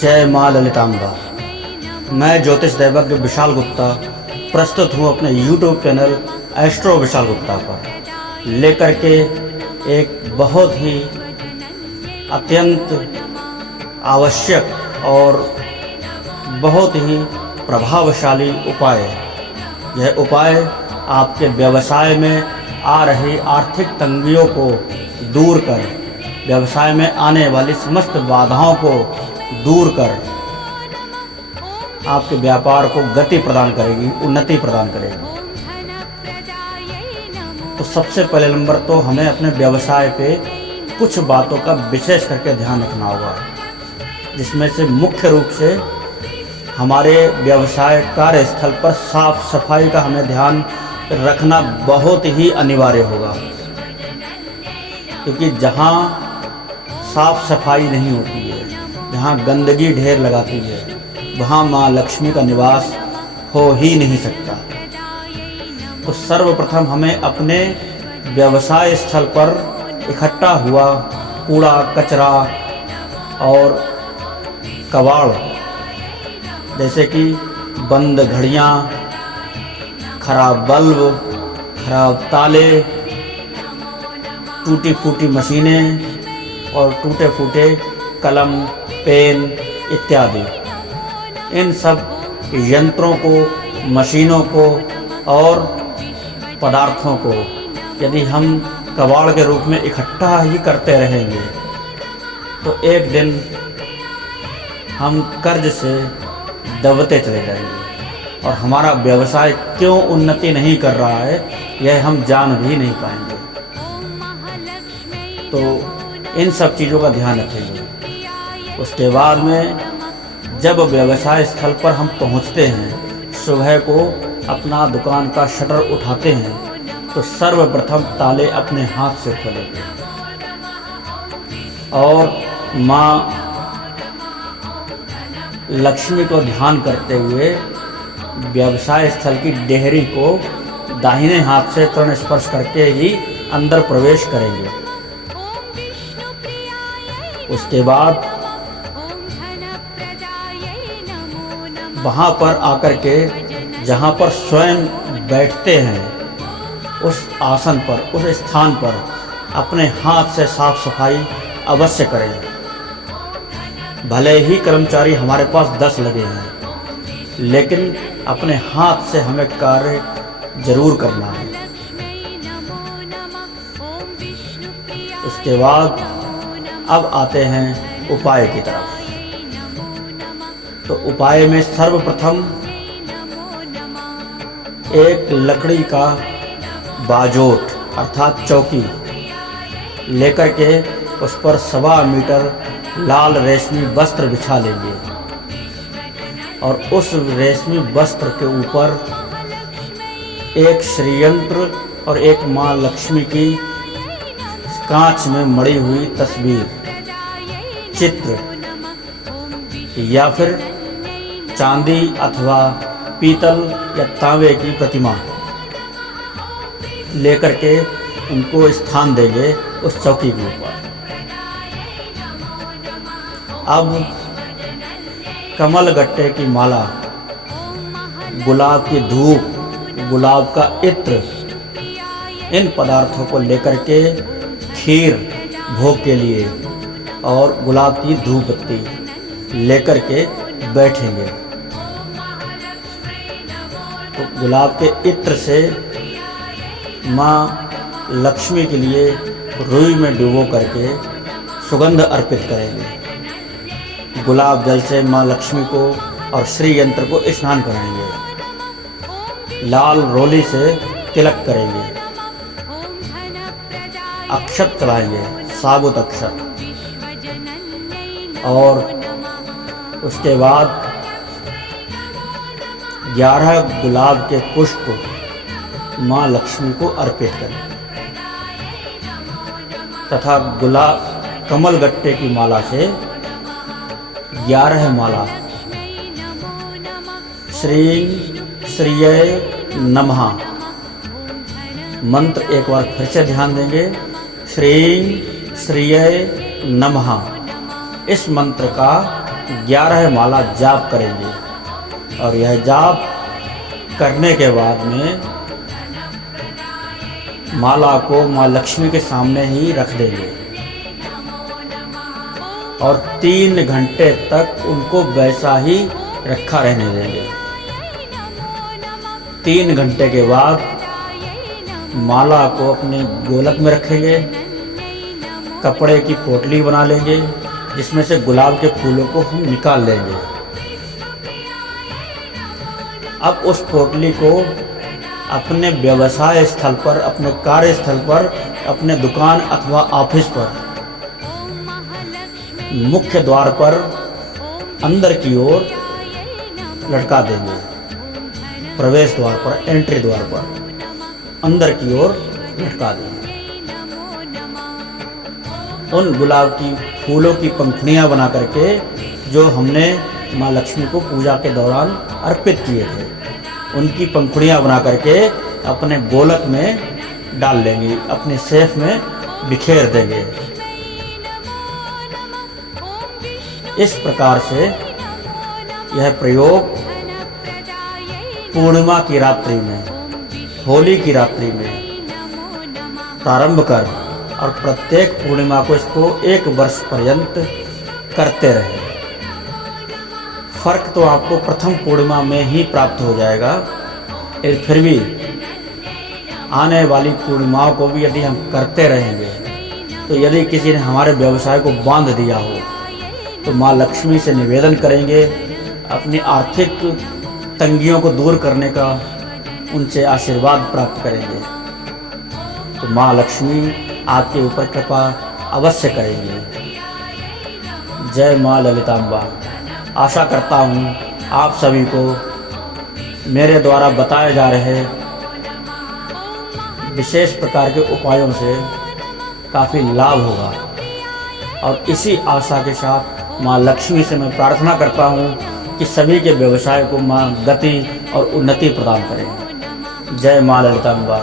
जय माँ ललितांबा। मैं ज्योतिष दैवज्ञ विशाल गुप्ता प्रस्तुत हूँ अपने YouTube channel astro Vishal Gupta पर लेकर के एक बहुत ही अत्यंत आवश्यक और बहुत ही प्रभावशाली उपाय। यह उपाय आपके व्यवसाय में आ रही आर्थिक तंगियों को दूर कर, व्यवसाय में आने वाली समस्त बाधाओं को दूर कर आपके व्यापार को गति प्रदान करेगी, उन्नति प्रदान करेगी। तो सबसे पहले नंबर तो हमें अपने व्यवसाय पे कुछ बातों का विशेष करके ध्यान रखना होगा, जिसमें से मुख्य रूप से हमारे व्यवसाय कार्यस्थल पर साफ सफाई का हमें ध्यान रखना बहुत ही अनिवार्य होगा, क्योंकि जहाँ साफ सफाई नहीं होती है, जहाँ गंदगी ढेर लगाती है, वहाँ माँ लक्ष्मी का निवास हो ही नहीं सकता। तो सर्वप्रथम हमें अपने व्यवसाय स्थल पर इकट्ठा हुआ कूड़ा कचरा और कबाड़, जैसे कि बंद घड़ियाँ, खराब बल्ब, खराब ताले, टूटी फूटी मशीनें और टूटे फूटे कलम, पेन इत्यादि, इन सब यंत्रों को, मशीनों को और पदार्थों को यदि हम कबाड़ के रूप में इकट्ठा ही करते रहेंगे तो एक दिन हम कर्ज से दबते चले जाएंगे और हमारा व्यवसाय क्यों उन्नति नहीं कर रहा है यह हम जान भी नहीं पाएंगे। तो इन सब चीज़ों का ध्यान रखेंगे। उसके बाद में जब व्यवसाय स्थल पर हम पहुंचते हैं, सुबह को अपना दुकान का शटर उठाते हैं, तो सर्वप्रथम ताले अपने हाथ से खोलेंगे और माँ लक्ष्मी को ध्यान करते हुए व्यवसाय स्थल की डेहरी को दाहिने हाथ से चरण स्पर्श करके ही अंदर प्रवेश करेंगे। उसके बाद वहाँ पर आकर के जहाँ पर स्वयं बैठते हैं उस आसन पर, उस स्थान पर अपने हाथ से साफ सफाई अवश्य करें। भले ही कर्मचारी हमारे पास 10 लगे हैं, लेकिन अपने हाथ से हमें कार्य जरूर करना है। उसके बाद अब आते हैं उपाय की तरफ। तो उपाय में सर्वप्रथम एक लकड़ी का बाजोट अर्थात चौकी लेकर के उस पर 1.25 मीटर लाल रेशमी वस्त्र बिछा लेंगे और उस रेशमी वस्त्र के ऊपर एक श्रीयंत्र और एक माँ लक्ष्मी की कांच में मड़ी हुई तस्वीर, चित्र या फिर चांदी अथवा पीतल या तांबे की प्रतिमा लेकर के उनको स्थान देंगे उस चौकी के ऊपर। अब कमल गट्टे की माला, गुलाब की धूप, गुलाब का इत्र, इन पदार्थों को लेकर के खीर भोग के लिए और गुलाब की धूप बत्ती लेकर के बैठेंगे। तो गुलाब के इत्र से माँ लक्ष्मी के लिए रुई में डुबो करके सुगंध अर्पित करेंगे। गुलाब जल से माँ लक्ष्मी को और श्री यंत्र को स्नान कराएंगे। लाल रोली से तिलक करेंगे। अक्षत चढ़ाएंगे, साबुत अक्षत, और उसके बाद 11 गुलाब के पुष्प माँ लक्ष्मी को अर्पित करें तथा गुलाब कमल गट्टे की माला से 11 माला श्रीं श्रीय नमः मंत्र एक बार फिर से ध्यान देंगे। श्रीं श्रीय नमः, इस मंत्र का 11 माला जाप करेंगे और यह जाप करने के बाद में माला को माँ लक्ष्मी के सामने ही रख देंगे और 3 घंटे तक उनको वैसा ही रखा रहने देंगे। 3 घंटे के बाद माला को अपने गोलक में रखेंगे, कपड़े की पोटली बना लेंगे जिसमें से गुलाब के फूलों को हम निकाल लेंगे। अब उस पोटली को अपने व्यवसाय स्थल पर, अपने कार्यस्थल पर, अपने दुकान अथवा ऑफिस पर मुख्य द्वार पर अंदर की ओर लटका देंगे। प्रवेश द्वार पर, एंट्री द्वार पर अंदर की ओर लटका देंगे। उन गुलाब की फूलों की पंखुड़ियाँ बना करके जो हमने माँ लक्ष्मी को पूजा के दौरान अर्पित किए थे, उनकी पंखुड़ियाँ बना करके अपने गोलक में डाल लेंगे, अपने सेफ में बिखेर देंगे। इस प्रकार से यह प्रयोग पूर्णिमा की रात्रि में, होली की रात्रि में प्रारंभ कर और प्रत्येक पूर्णिमा को इसको 1 वर्ष पर्यंत करते रहे। फर्क तो आपको प्रथम पूर्णिमा में ही प्राप्त हो जाएगा, फिर भी आने वाली पूर्णिमाओं को भी यदि हम करते रहेंगे तो यदि किसी ने हमारे व्यवसाय को बांध दिया हो तो माँ लक्ष्मी से निवेदन करेंगे, अपनी आर्थिक तंगियों को दूर करने का उनसे आशीर्वाद प्राप्त करेंगे तो माँ लक्ष्मी आपके ऊपर कृपा अवश्य करेंगे। जय माँ ललितांबा। आशा करता हूँ आप सभी को मेरे द्वारा बताए जा रहे विशेष प्रकार के उपायों से काफ़ी लाभ होगा और इसी आशा के साथ माँ लक्ष्मी से मैं प्रार्थना करता हूँ कि सभी के व्यवसाय को माँ गति और उन्नति प्रदान करें। जय माँ ललितांबा।